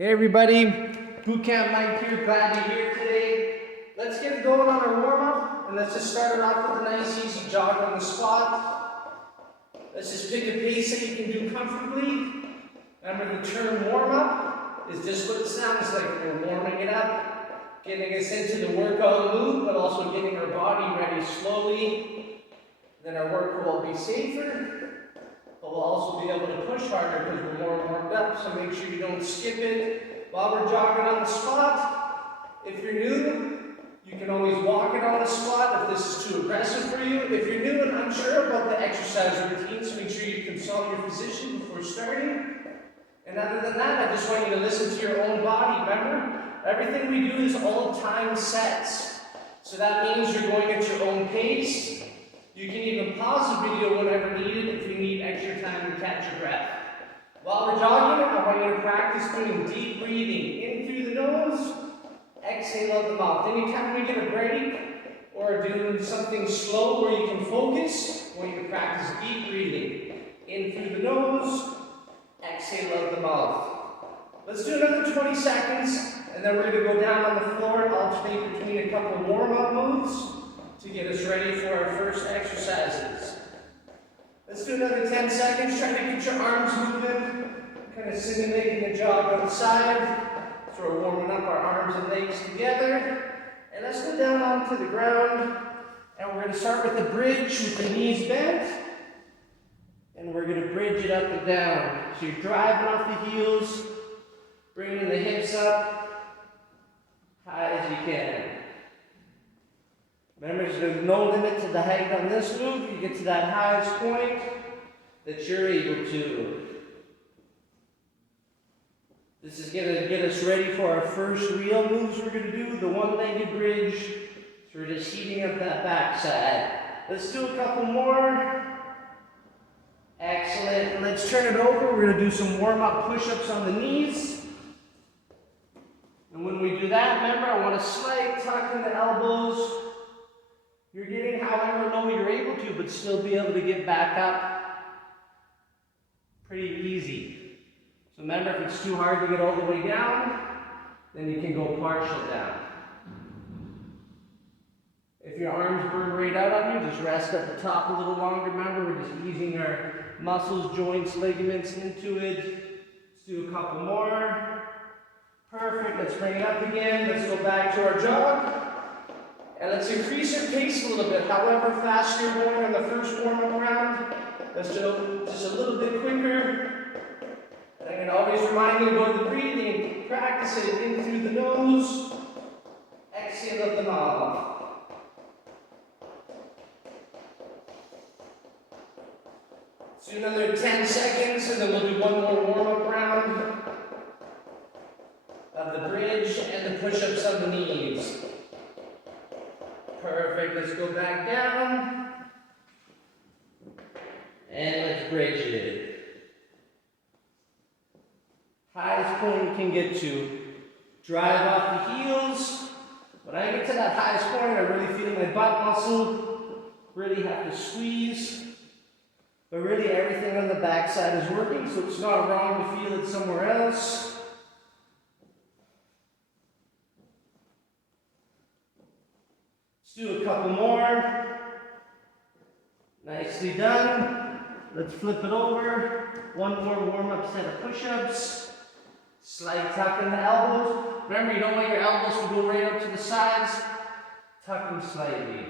Hey everybody, Boot Camp Mike here, glad you're here today. Let's get it going on our warm-up, and let's just start it off with a nice easy jog on the spot. Let's just pick a pace that you can do comfortably. Remember, the term warm-up is just what it sounds like. We're warming it up, getting us into the workout mood, but also getting our body ready slowly. Then our work will be safer. But we'll also be able to push harder because we're more warmed up, so make sure you don't skip it while we're jogging on the spot. If you're new, you can always walk it on the spot if this is too aggressive for you. If you're new and unsure about the exercise routines, make sure you consult your physician before starting. And other than that, I just want you to listen to your own body. Remember, everything we do is all time sets. So that means you're going at your own pace. You can even pause the video whenever needed if you need extra time to catch your breath. While we're jogging, I want you to practice doing deep breathing in through the nose, exhale out the mouth. Anytime we get a break or do something slow where you can focus, I want you to practice deep breathing in through the nose, exhale out the mouth. Let's do another 20 seconds, and then we're going to go down on the floor and alternate between a couple of warm-up moves to get us ready for our first exercises. Let's do another 10 seconds. Try to get your arms moving, kind of simulating a jog outside. So we're warming up our arms and legs together. And let's go down onto the ground. And we're going to start with a bridge with the knees bent. And we're going to bridge it up and down. So you're driving off the heels, bringing the hips up high as you can. Remember, there's no limit to the height on this move. You get to that highest point that you're able to. This is going to get us ready for our first real moves we're going to do, the one-legged bridge. So we're just heating up that backside. Let's do a couple more. Excellent. Let's turn it over. We're going to do some warm-up push-ups on the knees. And when we do that, remember, I want a slight tuck in the elbows. You're getting however low you're able to, but still be able to get back up pretty easy. So remember, if it's too hard to get all the way down, then you can go partial down. If your arms burn right out on you, just rest at the top a little longer. Remember, we're just easing our muscles, joints, ligaments into it. Let's do a couple more. Perfect. Let's bring it up again. Let's go back to our jog. And let's increase our pace a little bit. However fast you're going on the first warm-up round, let's do just a little bit quicker. And I can always remind you about the breathing. Practice it in through the nose, exhale out the mouth. Let's do another 10 seconds, and then we'll do one more warm-up round of the bridge and the push-ups on the knees. Perfect, let's go back down. And let's bridge it. Highest point you can get to. Drive off the heels. When I get to that highest point, I really feel my butt muscle. Really have to squeeze. But really everything on the backside is working, so it's not wrong to feel it somewhere else. Let's do a couple more. Nicely done. Let's flip it over. One more warm-up set of push-ups. Slight tuck in the elbows. Remember, you don't want your elbows to go right up to the sides. Tuck them slightly.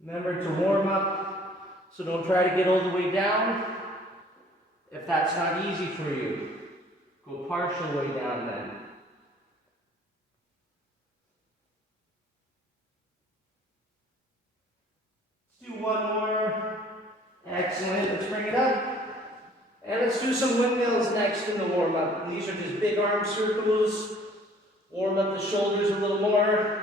Remember to warm up, so don't try to get all the way down if that's not easy for you. Go partial way down then. Do one more. Excellent. Let's bring it up. And let's do some windmills next in the warm-up. These are just big arm circles. Warm up the shoulders a little more.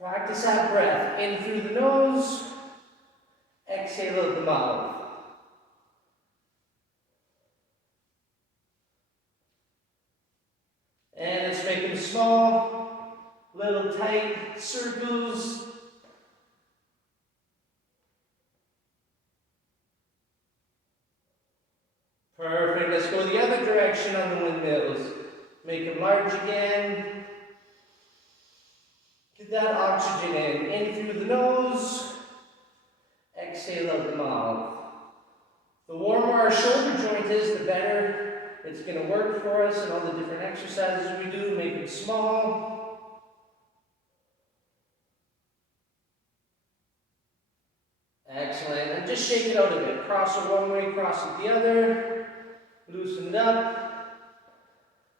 Practice that breath. In through the nose. Exhale out the mouth. And let's make them small, little tight circles. Perfect. Let's go the other direction on the windmills. Make them large again. Get that oxygen in through the nose. Exhale out the mouth. The warmer our shoulder joint is, the better it's going to work for us, and all the different exercises we do, make it small. Excellent. And just shake it out a bit. Cross it one way, cross it the other. Loosen it up.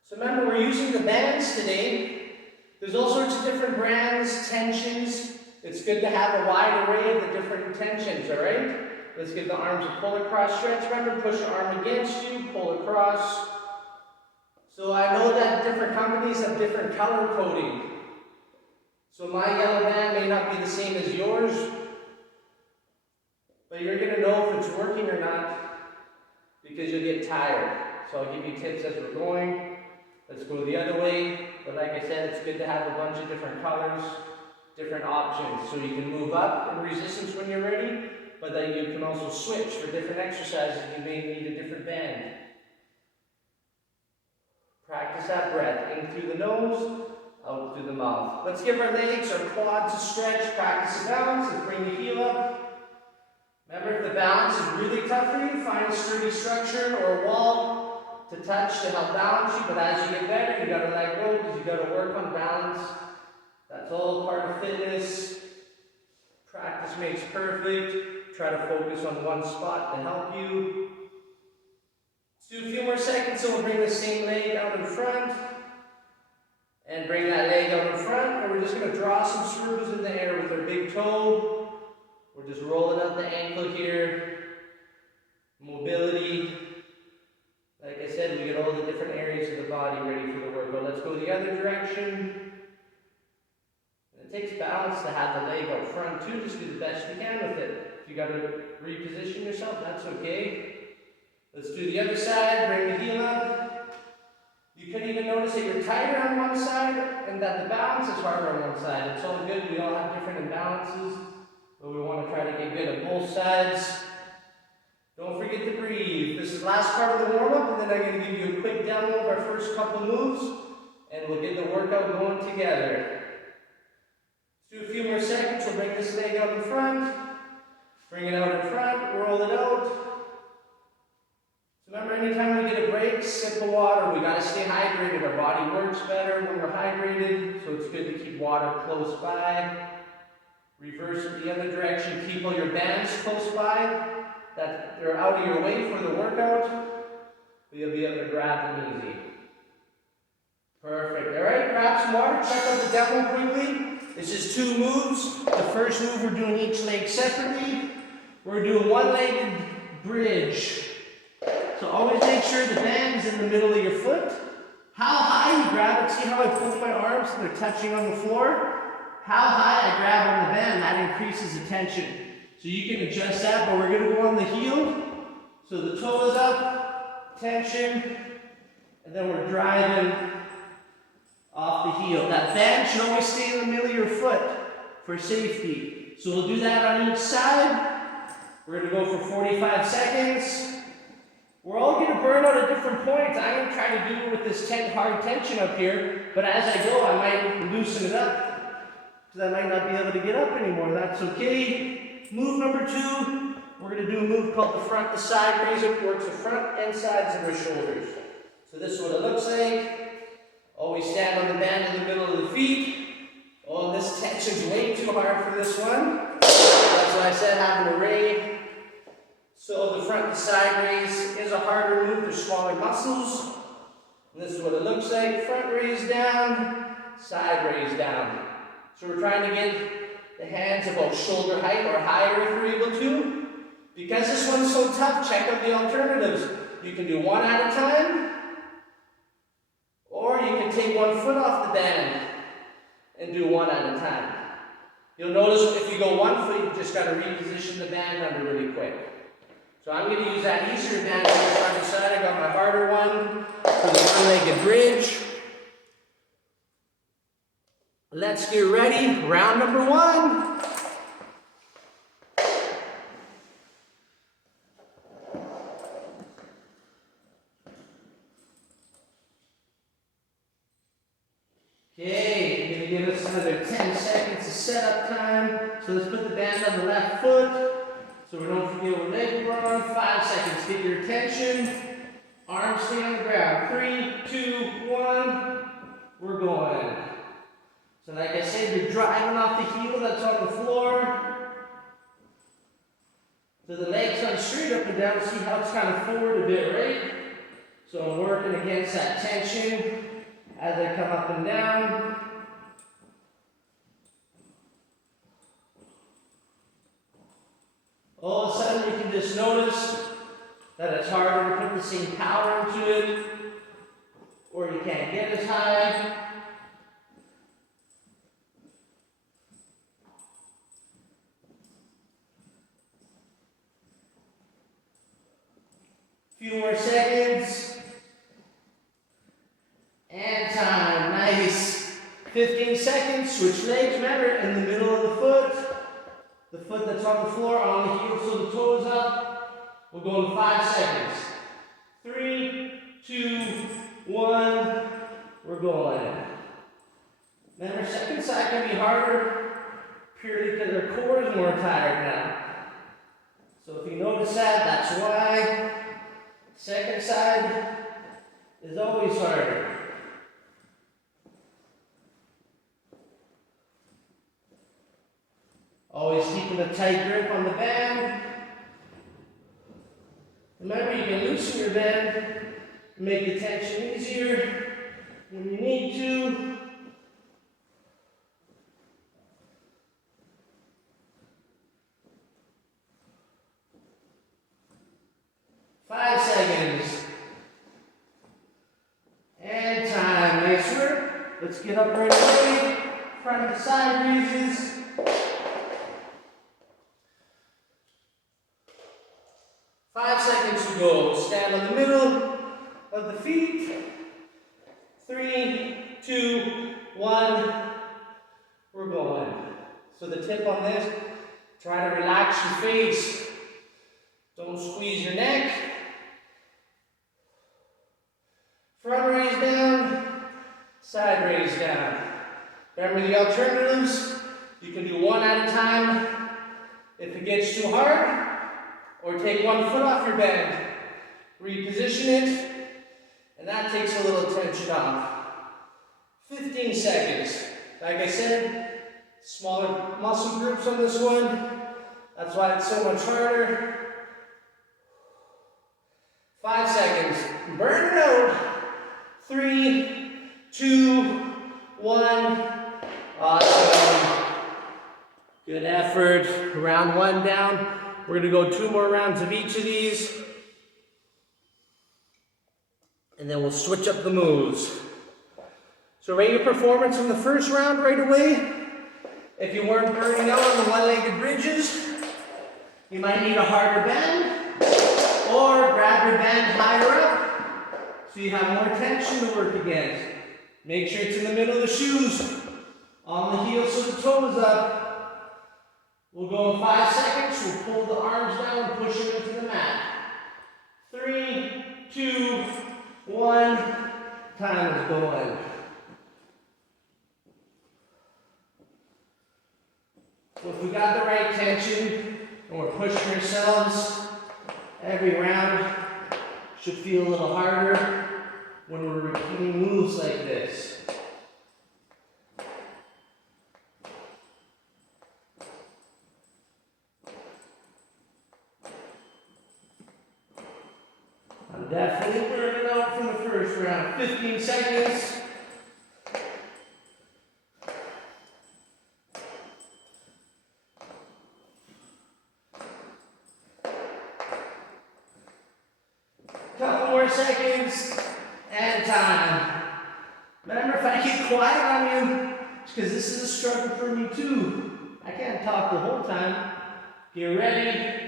So remember, we're using the bands today. There's all sorts of different brands, tensions. It's good to have a wide array of the different tensions, all right? Let's give the arms a pull across stretch. Remember, push the arm against you, pull across. So I know that different companies have different color coding. So my yellow band may not be the same as yours, but you're going to know if it's working or not because you'll get tired. So I'll give you tips as we're going. Let's go the other way. But like I said, it's good to have a bunch of different colors, different options. So you can move up in resistance when you're ready, but then you can also switch for different exercises. You may need a different band. Practice that breath. In through the nose, out through the mouth. Let's give our legs, our quads a stretch. Practice the balance. Let's bring the heel up. Remember, if the balance is really tough for you, find a sturdy structure or a wall to touch to help balance you. But as you get better, you got to let go because you got to work on balance. That's all part of fitness. Practice makes perfect. Try to focus on one spot to help you. Let's do a few more seconds, so we'll bring the same leg out in front. And bring that leg out in front. And we're just going to draw some circles in the air with our big toe. We're just rolling out the ankle here. Mobility. Like I said, we get all the different areas of the body ready for the workout. Let's go the other direction. It takes balance to have the leg out front too. Just do the best you can with it. If you got to reposition yourself, that's okay. Let's do the other side. Bring the heel up. You could even notice that you're tighter on one side and that the balance is harder on one side. It's all good. We all have different imbalances, but we want to try to get good at both sides. Don't forget to breathe. This is the last part of the warm-up, and then I'm going to give you a quick demo of our first couple moves, and we'll get the workout going together. Let's do a few more seconds. We'll bring this leg out in front. Bring it out in front, roll it out. So remember, anytime we get a break, sip of water. We got to stay hydrated. Our body works better when we're hydrated, so it's good to keep water close by. Reverse it the other direction. Keep all your bands close by, that they're out of your way for the workout, but you'll be able to grab them easy. Perfect. All right, grab some water. Check out the demo quickly. This is 2 moves. The first move, we're doing each leg separately. We're doing one-legged bridge. So always make sure the band is in the middle of your foot. How high you grab it. See how I pull my arms and they're touching on the floor? How high I grab on the band, that increases the tension. So you can adjust that, but we're going to go on the heel. So the toe is up, tension, and then we're driving off the heel. That band should always stay in the middle of your foot for safety. So we'll do that on each side. We're going to go for 45 seconds. We're all going to burn out at different points. I'm going to try to do it with this hard tension up here, but as I go, I might loosen it up because I might not be able to get up anymore. That's okay. Move number 2, we're going to do a move called the front to side raise. It works the front and sides of our shoulders. So this is what it looks like. Always stand on the band in the middle of the feet. Oh, this tension's way too hard for this one. That's why I said have an array. So the front to side raise is a harder move. There's smaller muscles. And this is what it looks like. Front raise down, side raise down. So we're trying to get the hands about shoulder height or higher if we're able to. Because this one's so tough, check out the alternatives. You can do one at a time, or you can take one foot off the band and do one at a time. You'll notice if you go one foot, you just got to reposition the band under really quick. So I'm going to use that easier band from side to side. I got my harder one for the one-legged bridge. Let's get ready. Round number 1. Okay, you're gonna give us another 10 seconds of setup time. So let's put the band on the left foot. So we don't forget what leg we're on. 5 seconds, get your attention. Arms stay on the ground. 3, 2, 1, we're going. So like I said, you're driving off the heel that's on the floor. So the legs are straight up and down. See how it's kind of forward a bit, right? So I'm working against that tension as I come up and down. All of a sudden you can just notice that it's harder to put the same power into it, or you can't get as high. Few more seconds. And time. Nice. 15 seconds. Switch legs. Remember, in the middle of the foot. The foot that's on the floor, on the heel, so the toes up. We'll go in 5 seconds. 3, 2, 1. We're going. Remember, second side can be harder purely because our core is more tired now. So if you notice that, that's why. Second side is always harder. Always keeping a tight grip on the band. Remember, you can loosen your band, make the tension easier when you need to. Five seconds. And time. Nice work. Let's get up right away. Front to side raises. 5 seconds to go. Stand on the middle of the feet. 3, 2, 1. We're going. So the tip on this, try to relax your face. Don't squeeze your neck. Front raise down, side raise down. Remember the alternatives. You can do one at a time if it gets too hard. Or take one foot off your band, reposition it, and that takes a little tension off. 15 seconds. Like I said, smaller muscle groups on this one. That's why it's so much harder. 5 seconds. Burn it out. 3, 2, 1. Awesome. Good effort. Round 1 down. We're going to go 2 more rounds of each of these. And then we'll switch up the moves. So rate your performance in the first round right away. If you weren't burning out on the one-legged bridges, you might need a harder band. Or grab your band higher up so you have more tension to work against. Make sure it's in the middle of the shoes. On the heel so the toe is up. We'll go in 5 seconds. We'll pull the arms down and push them into the mat. 3, 2, 1. Time is going. So if we got the right tension and we're pushing ourselves, every round should feel a little harder when we're repeating moves like this. I'm definitely burning out from the first round. 15 seconds. Couple more seconds and time. Remember, if I get quiet on you, it's because this is a struggle for me too. I can't talk the whole time. Get ready.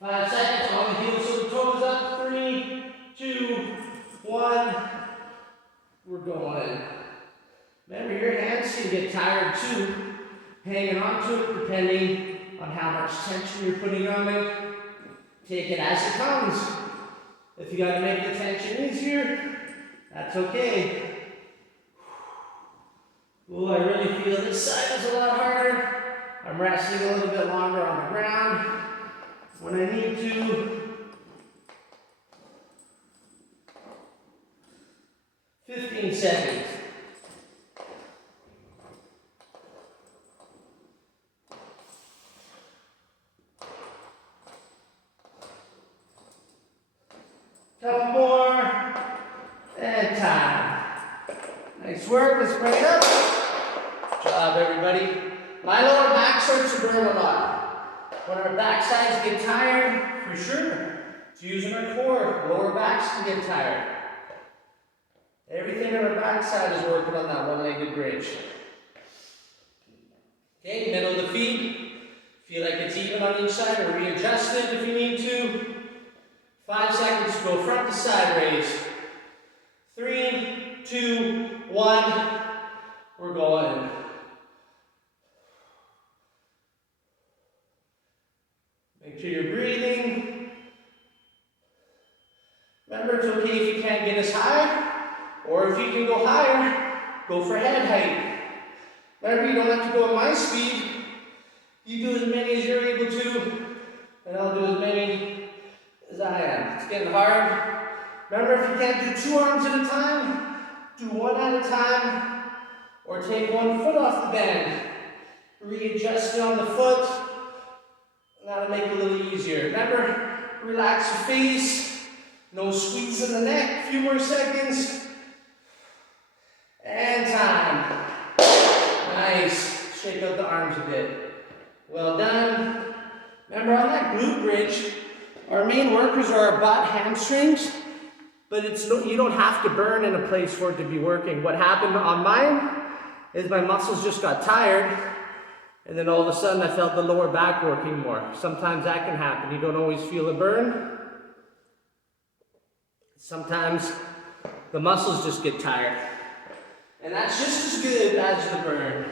5 seconds on the heels so the toes up. 3, 2, 1. We're going. Remember, your hands can get tired too, hanging on to it depending on how much tension you're putting on it. Take it as it comes. If you got to make the tension easier, that's okay. Ooh, I really feel this side is a lot harder. I'm resting a little bit longer on the ground when I need to. 15 seconds. Couple more. And time. Nice work. Let's bring it up. Good job, everybody. My lower back starts to burn a lot. When our back sides get tired, for sure, it's using our core. Lower backs can get tired. Everything on our back side is working on that one-legged bridge. Okay, middle of the feet. Feel like it's even on each side, or readjust it if you need to. 5 seconds to go front to side raise. 3, 2, 1. We're going. Make sure you're breathing. Remember, it's okay if you can't get as high, or if you can go higher, go for head height. Remember, you don't have to go at my speed. You do as many as you're able to, and I'll do as many as I am. It's getting hard. Remember, if you can't do 2 arms at a time, do 1 at a time, or take 1 foot off the bend. Readjust it on the foot. That'll make it a little easier. Remember, relax your face. No squeeze in the neck. A few more seconds. And time. Nice. Shake out the arms a bit. Well done. Remember, on that glute bridge, our main workers are our butt hamstrings, but you don't have to burn in a place for it to be working. What happened on mine is my muscles just got tired, and then all of a sudden I felt the lower back working more. Sometimes that can happen. You don't always feel a burn. Sometimes the muscles just get tired. And that's just as good as the burn.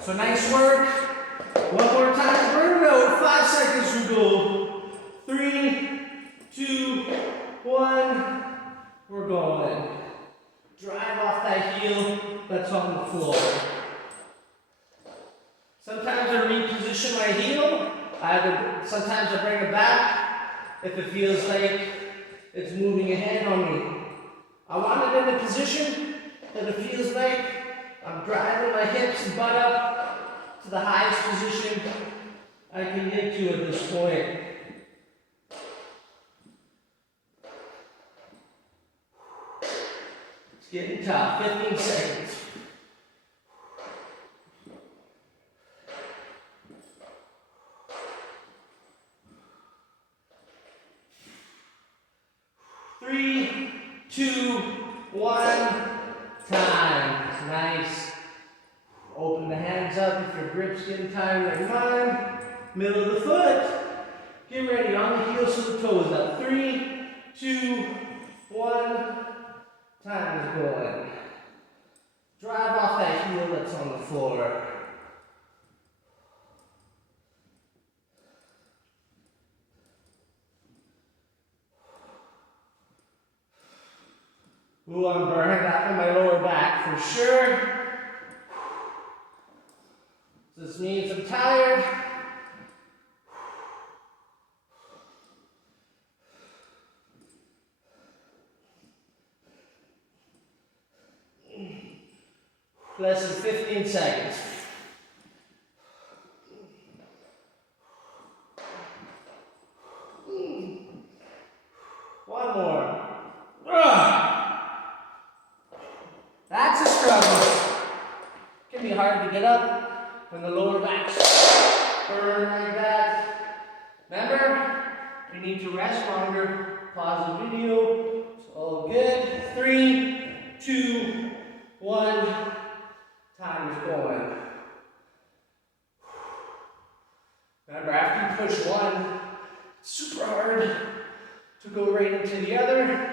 So nice work. One more time, burn it out. 5 seconds to go. 3, 2, 1. We're going. Drive off that heel that's on the floor. Sometimes I reposition my heel. Sometimes I bring it back if it feels like it's moving ahead on me. I want it in a position that it feels like I'm driving my hips and butt up to the highest position I can get to at this point. It's getting tough. 15 seconds. Three, 2, 1. Time. Nice. Open the hands up if your grip's getting tired like mine. Middle of the foot. Get ready. On the heels so the toes up. 3, 2, 1. Time is going. Drive off that heel that's on the floor. Ooh, I'm burning up in my lower back for sure. This means I'm tired. Less than 15 seconds. One more. That's a struggle. It can be hard to get up when the lower back's burn like that. Remember, you need to rest longer. Pause the video. It's all good. 3, 2, 1. Time is going. Remember, after you push one, it's super hard to go right into the other.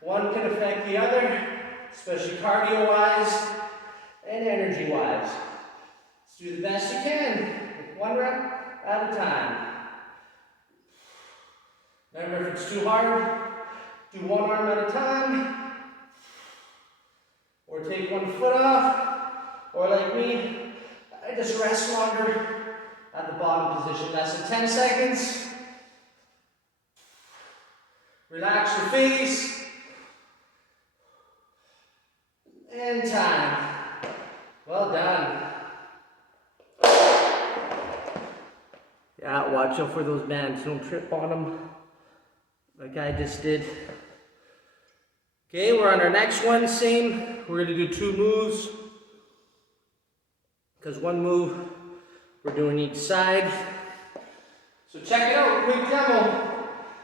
One can affect the other, especially cardio-wise and energy-wise. Let's do the best you can, with 1 rep at a time. Remember, if it's too hard, do 1 arm at a time, or or take one foot off, or like me, I just rest longer at the bottom position. That's in 10 seconds. Relax your face. And time. Well done. Yeah, watch out for those bands. Don't trip on them like I just did. Okay, we're on our next one. Same. We're going to do 2 moves. Because 1 move, we're doing each side. So check it out. Quick demo.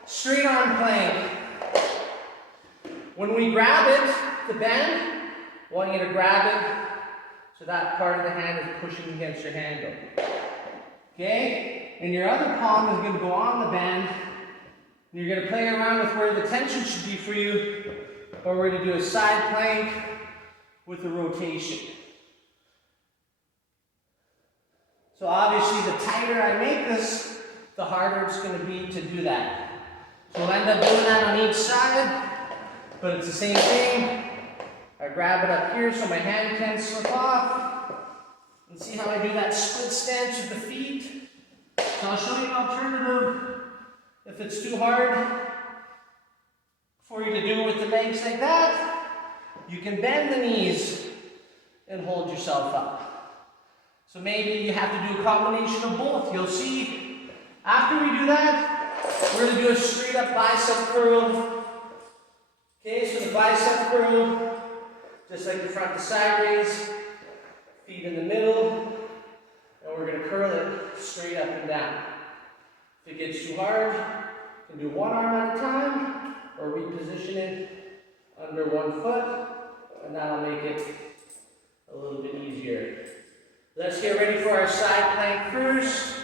Straight arm plank. When we grab it, the band, I want you to grab it so that part of the hand is pushing against your handle. Okay? And your other palm is going to go on the band. And you're going to play around with where the tension should be for you. But we're going to do a side plank with a rotation. So obviously the tighter I make this, the harder it's going to be to do that. So we'll end up doing that on each side, but it's the same thing. I grab it up here so my hand can't slip off. And see how I do that split stance with the feet. So I'll show you an alternative if it's too hard for you to do with the legs like that. You can bend the knees and hold yourself up. So maybe you have to do a combination of both. You'll see after we do that, we're going to do a straight up bicep curl. Okay, so the bicep curl, just like the front to side raise, feet in the middle, and we're going to curl it straight up and down. If it gets too hard, you can do 1 arm at a time, or reposition it under 1 foot, and that'll make it a little bit easier. Let's get ready for our side plank first.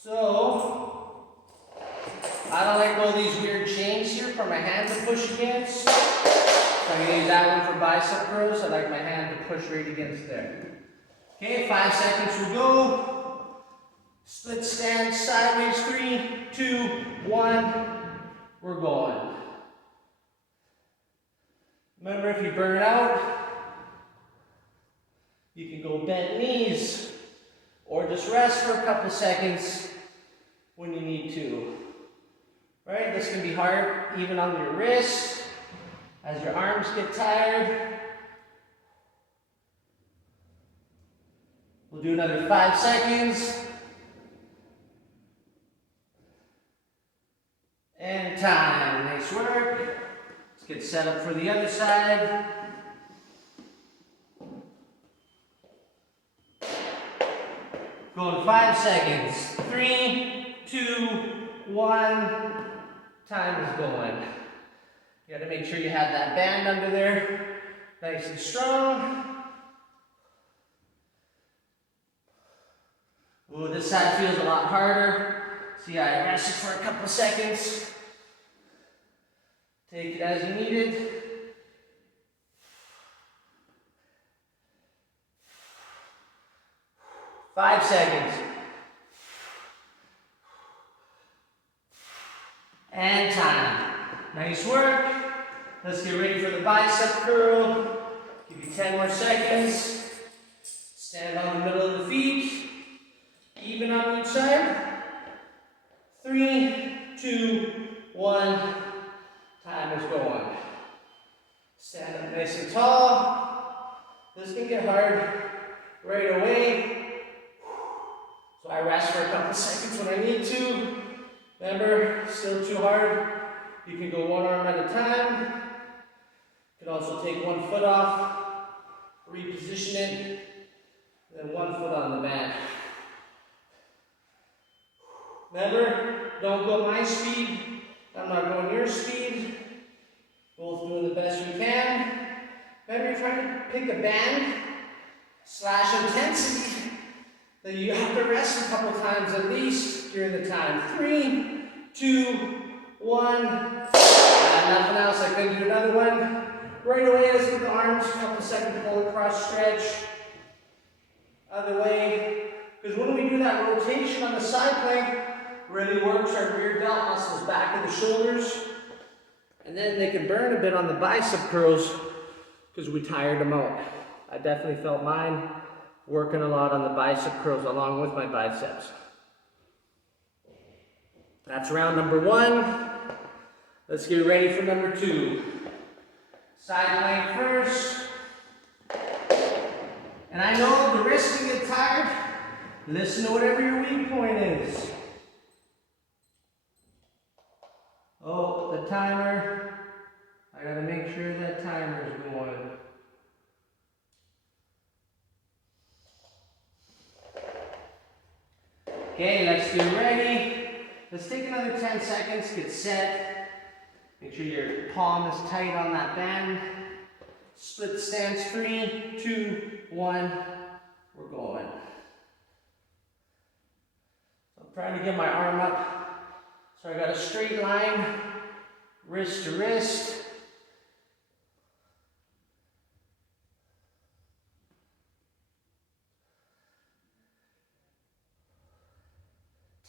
So, I don't like all these weird chains here for my hand to push against. So I'm going to use that one for bicep curls. I like my hand to push right against there. Okay, 5 seconds we go. Split stance, sideways, 3, 2, 1. We're going. Remember, if you burn out, you can go bent knees or just rest for a couple seconds when you need to. Right? This can be hard even on your wrist as your arms get tired. We'll do another 5 seconds. And time. Nice work. Let's get set up for the other side. Going 5 seconds. 3, 2, 1. Time is going. You got to make sure you have that band under there, nice and strong. Ooh, this side feels a lot harder. See, I rest it for a couple seconds. Take it as you need it. Five seconds. And time. Nice work. Let's get ready for the bicep curl. Give you 10 more seconds. Stand on the middle of the feet. Even on each side. 3, 2, 1. Time is going. Stand up nice and tall. This can get hard right away. So I rest for a couple seconds when I need to. Remember, still too hard. You can go 1 arm at a time. You can also take 1 foot off, reposition it, and then 1 foot on the mat. Remember, don't go my speed. I'm not going your speed. Both doing the best we can. Remember, you're trying to pick a band / intensity that you have to rest a couple times at least during the time. 3, 2, 1. Nothing else. I couldn't do another one. Right away, let's get the arms. A couple seconds, pull across, stretch. Other way. Because when we do that rotation on the side plank, really works our rear delt muscles, back of the shoulders. And then they can burn a bit on the bicep curls because we tired them out. I definitely felt mine working a lot on the bicep curls along with my biceps. That's round number 1. Let's get ready for number 2. Side leg first. And I know the wrists can get tired. Listen to whatever your weak point is. Oh, the timer. I gotta make sure that timer is going. Okay, let's get ready. Let's take another 10 seconds, get set. Make sure your palm is tight on that band. Split stance, 3, 2, 1. We're going. So I'm trying to get my arm up. So I got a straight line, wrist to wrist.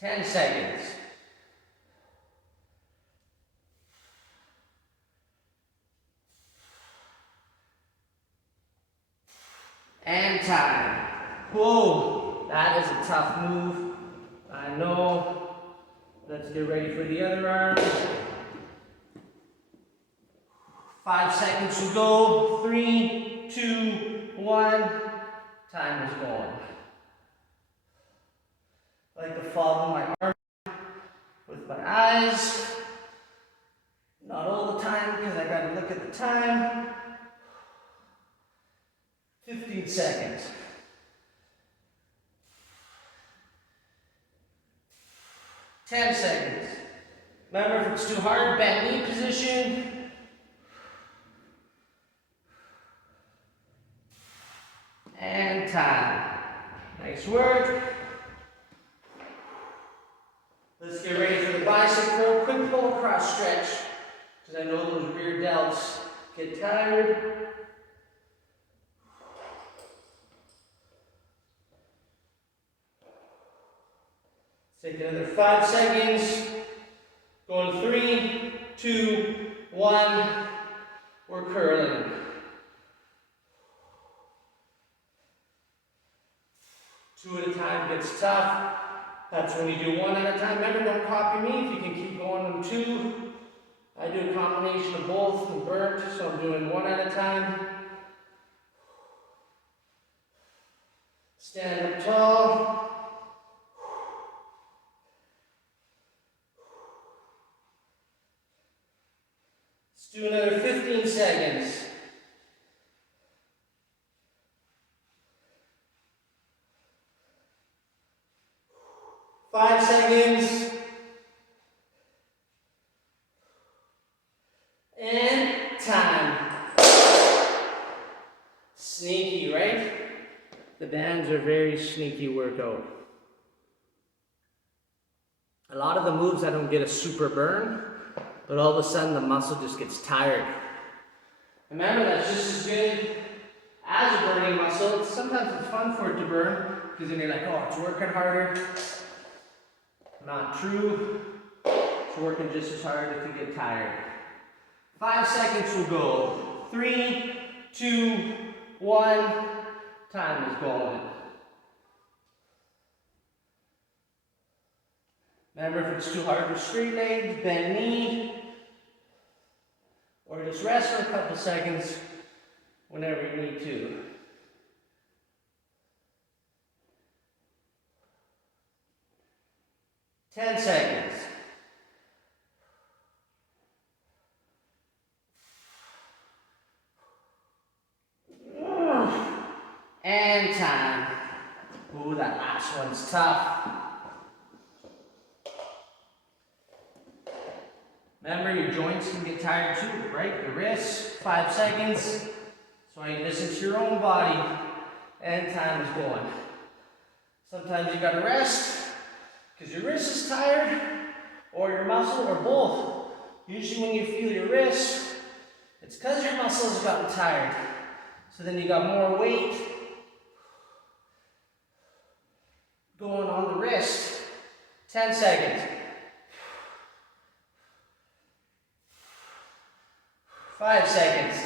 Ten seconds. And time. Whoa, that is a tough move. I know. Let's get ready for the other arm. 5 seconds to go. 3, 2, 1. Time is going. I like to follow my arm with my eyes. Not all the time because I got to look at the time. 15 seconds. 10 seconds. Remember, if it's too hard, bend knee position. And time. Nice work. Let's get ready for the bicep curl. Quick pull across stretch, because I know those rear delts get tired. Take another 5 seconds. Going 3, 2, 1. We're curling. 2 at a time gets tough. That's when you do 1 at a time. Remember, don't copy me if you can keep going on 2. I do a combination of both and burnt, so I'm doing 1 at a time. Stand up tall. Let's do another 15 seconds. Five seconds. And time. Sneaky, right? The bands are very sneaky workout. A lot of the moves I don't get a super burn, but all of a sudden the muscle just gets tired. Remember, that's just as good as a burning muscle. Sometimes it's fun for it to burn, because then you're like, oh, it's working harder. Not true. It's working just as hard if you get tired. 5 seconds will go. 3, 2, 1. Time is going. Remember, if it's too hard with straight legs, bend knee. Or just rest for a couple seconds whenever you need to. Ten seconds. And time. Ooh, that last one's tough. Remember, your joints can get tired too, right? The wrists, 5 seconds. So you listen to your own body, and time is going. Sometimes you gotta rest, because your wrist is tired, or your muscle, or both. Usually when you feel your wrist, it's because your muscles have gotten tired. So then you got more weight going on the wrist 10 seconds. 5 seconds.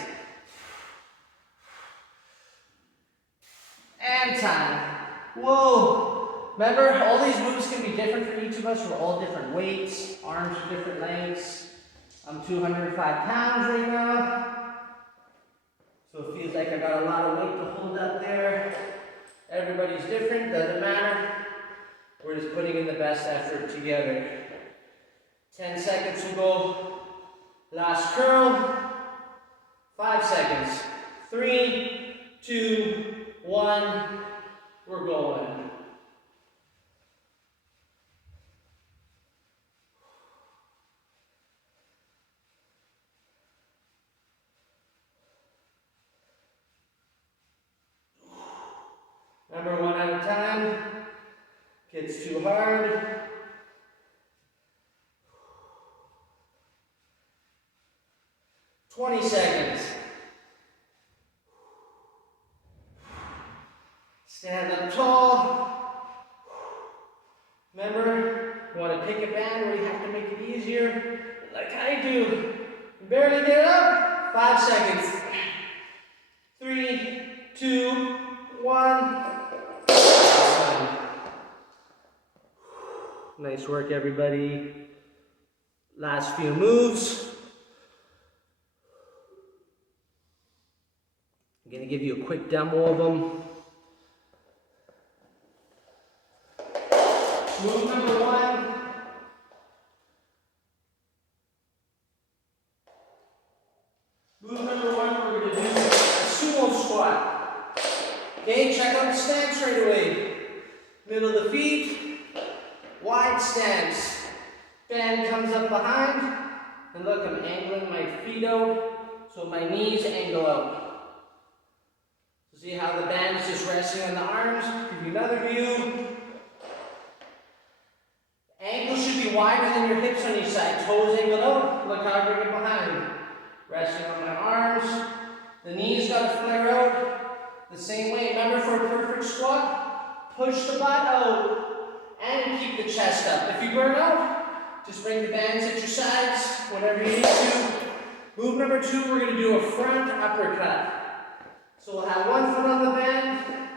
And time. Whoa. Remember, all these moves can be different for each of us. We're all different weights. Arms are different lengths. I'm 205 pounds right now. So it feels like I got a lot of weight to hold up there. Everybody's different, doesn't matter. We're just putting in the best effort together. 10 seconds will go. Last curl. 5 seconds. 3, 2, 1. We're going. Remember, 1 at a time. Gets too hard. 20 seconds. Stand up tall. Remember, you want to pick a band where you have to make it easier, like I do. Barely get it up. 5 seconds. 3, 2, 1. Nice work, everybody. Last few moves. I'm going to give you a quick demo of them. Move number 1. Move number 1, we're going to do a sumo squat. Okay, check out the stance right away. Middle of the feet, wide stance. Band comes up behind, and look, I'm angling my feet out, so my knees angle out. So see how the band is just resting on the arms? Give you another view. Ankles should be wider than your hips on each side. Toes angled out. Look how I bring it behind. Resting on my arms. The knees got to flare out the same way. Remember, for a perfect squat, push the butt out and keep the chest up. If you burn out, just bring the bands at your sides whenever you need to. Move number 2, we're going to do a front uppercut. So we'll have one foot on the band,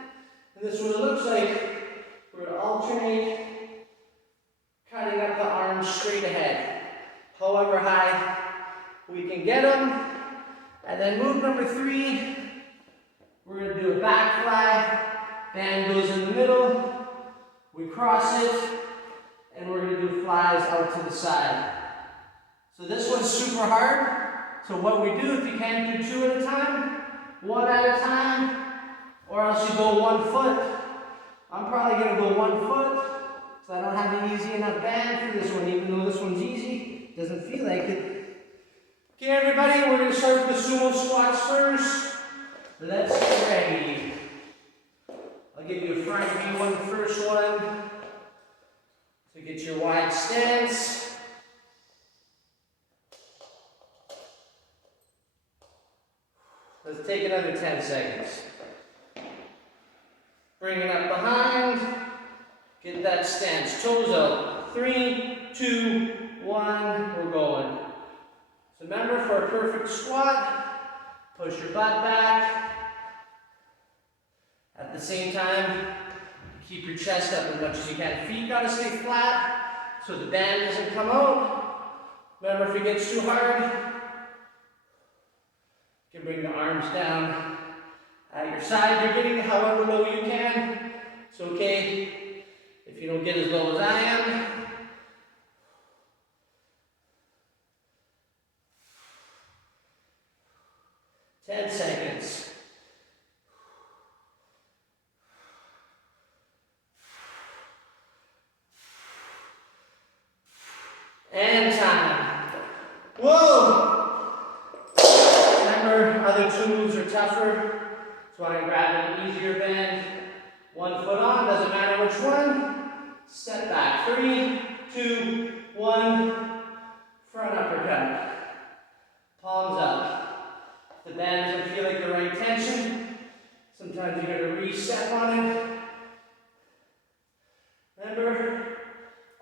and this is what it looks like. We're going to alternate cutting up the arms straight ahead, however high we can get them. And then move number 3, we're going to do a back fly. Band goes in the middle, we cross it, and we're going to do flies out to the side. So this one's super hard. So what we do, if you can't do 2 at a time, 1 at a time, or else you go 1 foot. I'm probably going to go 1 foot. So I don't have an easy enough band for this one, even though this one's easy. Doesn't feel like it. Okay, everybody, we're going to start with the sumo squats first. Let's get ready. I'll give you a front view on the first one. So get your wide stance. Let's take another 10 seconds. Bring it up behind. Get that stance, toes out. 3, 2, 1, we're going. So remember, for a perfect squat, push your butt back. At the same time, keep your chest up as much as you can. Feet gotta stay flat so the band doesn't come out. Remember, if it gets too hard, you can bring the arms down at your side. You're getting however low you can. It's okay if you don't get as low as I am. Ten seconds. And time. Whoa! Remember, other 2 moves are tougher. So I grab an easier band. 1 foot on, doesn't matter which one. Step back. 3, 2, 1. Front uppercut. Palms up. If the band doesn't feel like the right tension, sometimes you got to re-step on it. Remember,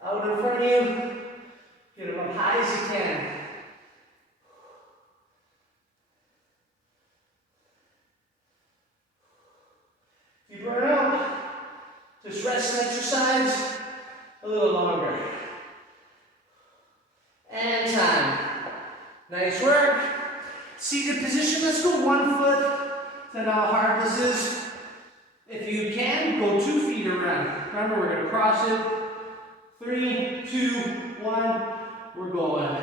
out in front of you. Get them up high as you can. If you burn out, just rest and exercise a little longer. And time. Nice work. Seated position. Let's go 1 foot. So now how hard this is. If you can, go 2 feet around. Remember, we're going to cross it. 3, 2, 1. We're going.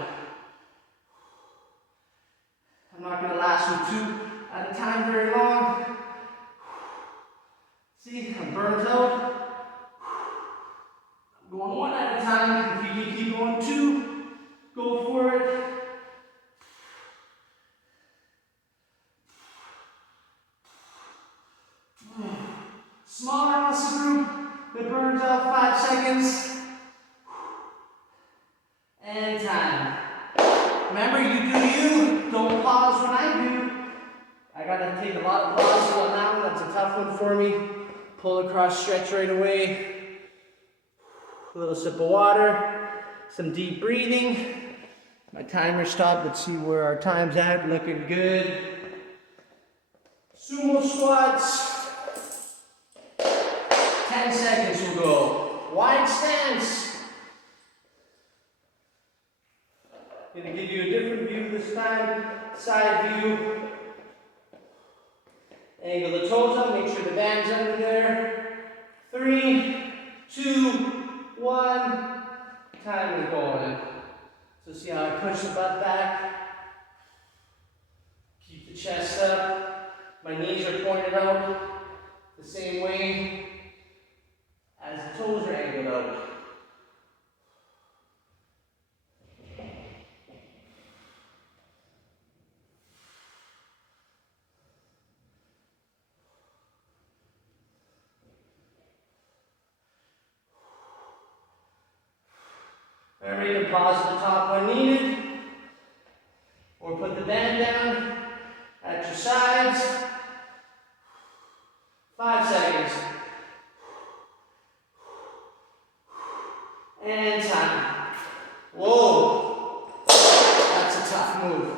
I'm not going to last with 2 at a time very long. See, I'm burnt out. I'm going 1 at a time. If you can keep going 2, go for it. Smaller muscle group that burns out 5 seconds. And time. Remember, you do you. Don't pause when I do. I gotta take a lot of pauses on that one. That's a tough one for me. Pull across, stretch right away. A little sip of water. Some deep breathing. My timer stopped. Let's see where our time's at. Looking good. Sumo squats. 10 seconds will go. Wide stance. Gonna give you a different view this time. Side view. Angle the toes up, make sure the band's under there. 3, 2, 1. Time is going. So see how I push the butt back. Keep the chest up. My knees are pointed out the same way as the toes are angled out. Remember, you can pause at the top when needed, or put the band down at your sides. 5 seconds. And time. Whoa, that's a tough move.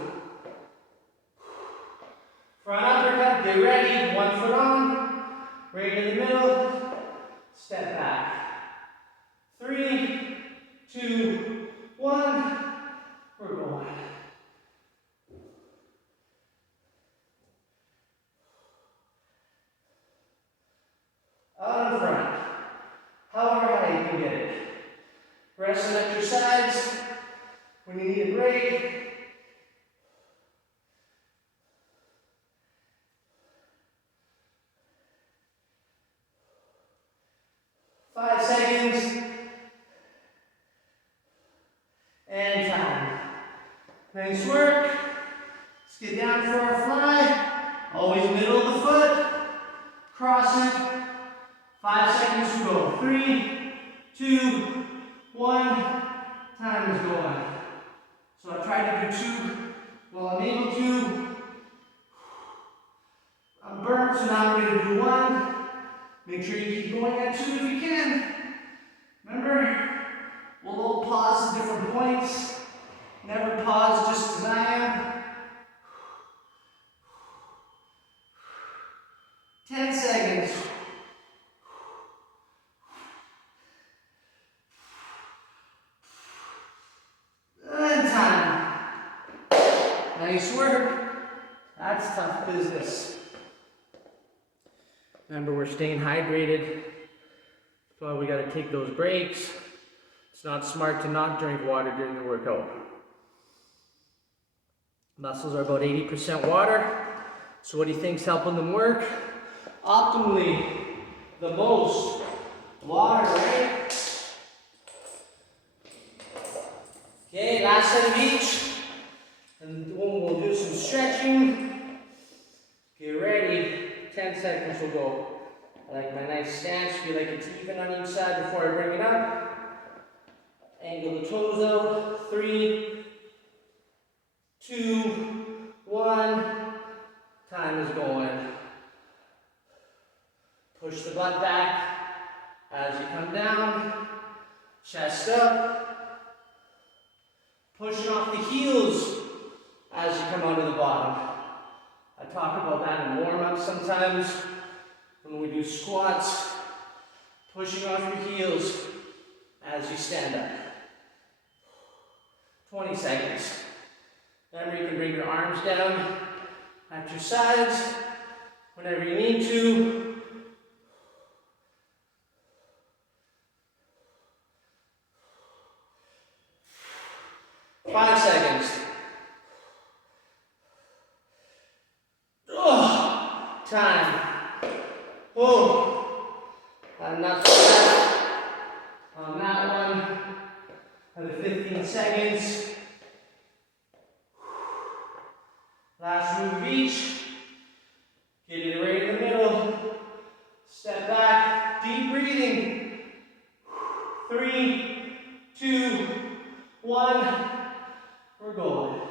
Front uppercut, get ready. 1 foot on, right in the middle, step back. 3, 2, 1, we're going. Out in front, however high you can get it. Resting at your sides when you need a break. Five seconds. And time. Nice work. Let's get down for our fly. Always middle of the foot. Cross it. 5 seconds to go. 3, 2, 1. Time is going. So I try to do 2 while I'm able to. I'm burnt, so now I'm going to do 1. Make sure you keep going at 2 if you can. Remember, we'll all pause at different points. Never pause just as I am. 10 seconds. And time. Nice work. That's tough business. Remember, we're staying hydrated. That's why we got to take those breaks. It's not smart to not drink water during the workout. Muscles are about 80% water. So what do you think's helping them work? Optimally, the most water, right? Okay, last set of each. And we'll do some stretching. Get ready. 10 seconds will go. I like my nice stance. Feel like it's even on each side before I bring it up. Angle the toes out. 3, 2, 1. Time is going. Push the butt back as you come down. Chest up. Pushing off the heels as you come onto the bottom. I talk about that in warm-up sometimes when we do squats. Pushing off your heels as you stand up. 20 seconds. Remember, you can bring your arms down at your sides whenever you need to. Five seconds. Oh, time. Oh, enough of that. On that one, another 15 seconds. Last move of each. Get it right in the middle. Step back. Deep breathing. 3, 2, 1. We're going.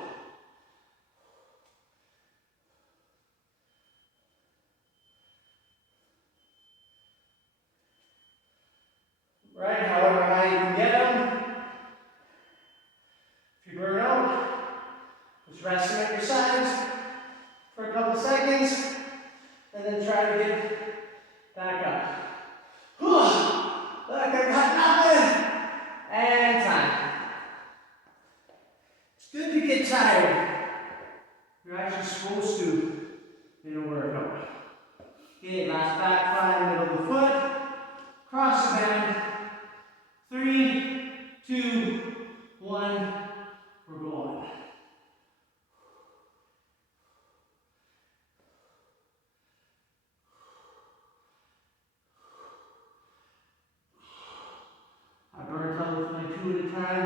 Right, however high you can get them. If you burn out, just rest them at your sides for a couple seconds, and then try to get back up. Look, I got nothing. And time. It's good to get tired. You're actually supposed to in a workout. Okay, last back climb, middle of the foot. Cross the bend. 3, 2, 1. We're going. I burnt out with my 2 at a time.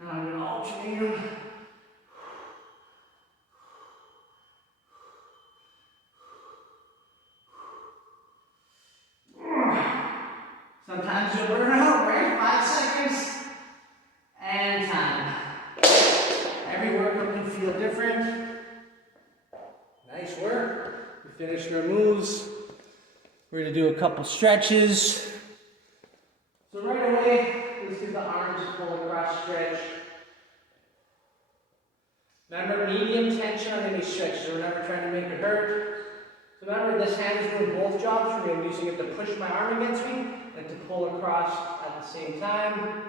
Now I'm going to alternate them. Sometimes you'll burn out, right? 5 seconds. And time. Every workout can feel different. Nice work. We finished our moves. We're going to do a couple stretches. So right away, let's do the arms pull across stretch. Remember, medium tension on any stretch, so we're never trying to make it hurt. So remember, this hand is doing both jobs for me. I'm using it to push my arm against me and to pull across at the same time.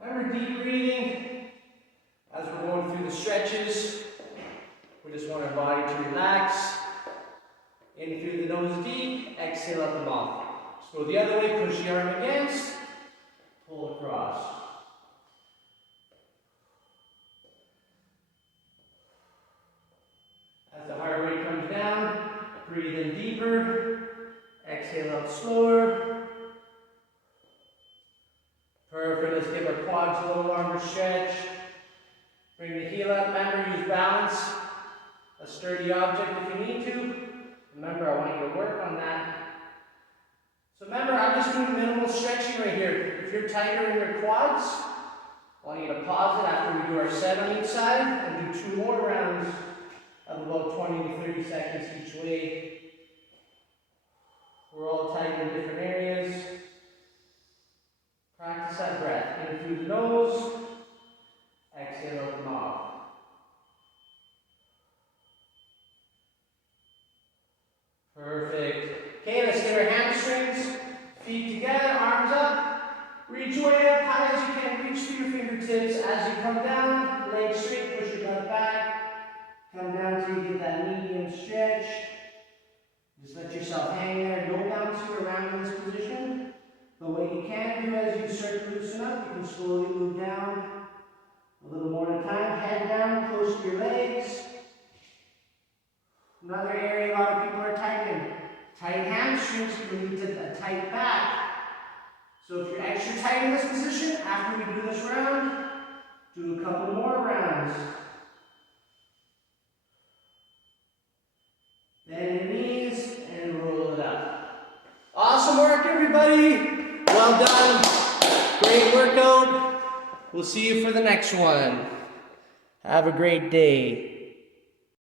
Remember, deep breathing as we're going through the stretches. We just want our body to relax. In through the nose deep, exhale out the mouth. Just go the other way, push the arm against, pull across. As the heart rate comes down, breathe in deeper, exhale out slower. Perfect, let's give our quads a little longer stretch. Bring the heel up, remember, use balance. A sturdy object if you need to. Remember, I want you to work on that. So remember, I'm just doing minimal stretching right here. If you're tighter in your quads, I want you to pause it after we do our set on each side and do 2 more rounds of about 20 to 30 seconds each way. We're all tight in different areas. Practice that breath. In through the nose, exhale out the mouth. Perfect. Okay, let's get our hamstrings, feet together, arms up. Reach way up high as you can. Reach through your fingertips as you come down. Legs straight, push your butt back. Come down till you get that medium stretch. Just let yourself hang there. Don't bounce you around in this position. But what you can do as you start to loosen up, you can slowly move down. A little more at a time. Head down, close to your legs. Another area a lot of people are tightening. Tight hamstrings can lead to a tight back. So if you're extra tight in this position, after we do this round, do a couple more rounds. Bend your knees and roll it up. Awesome work, everybody. Well done. Great workout. We'll see you for the next one. Have a great day.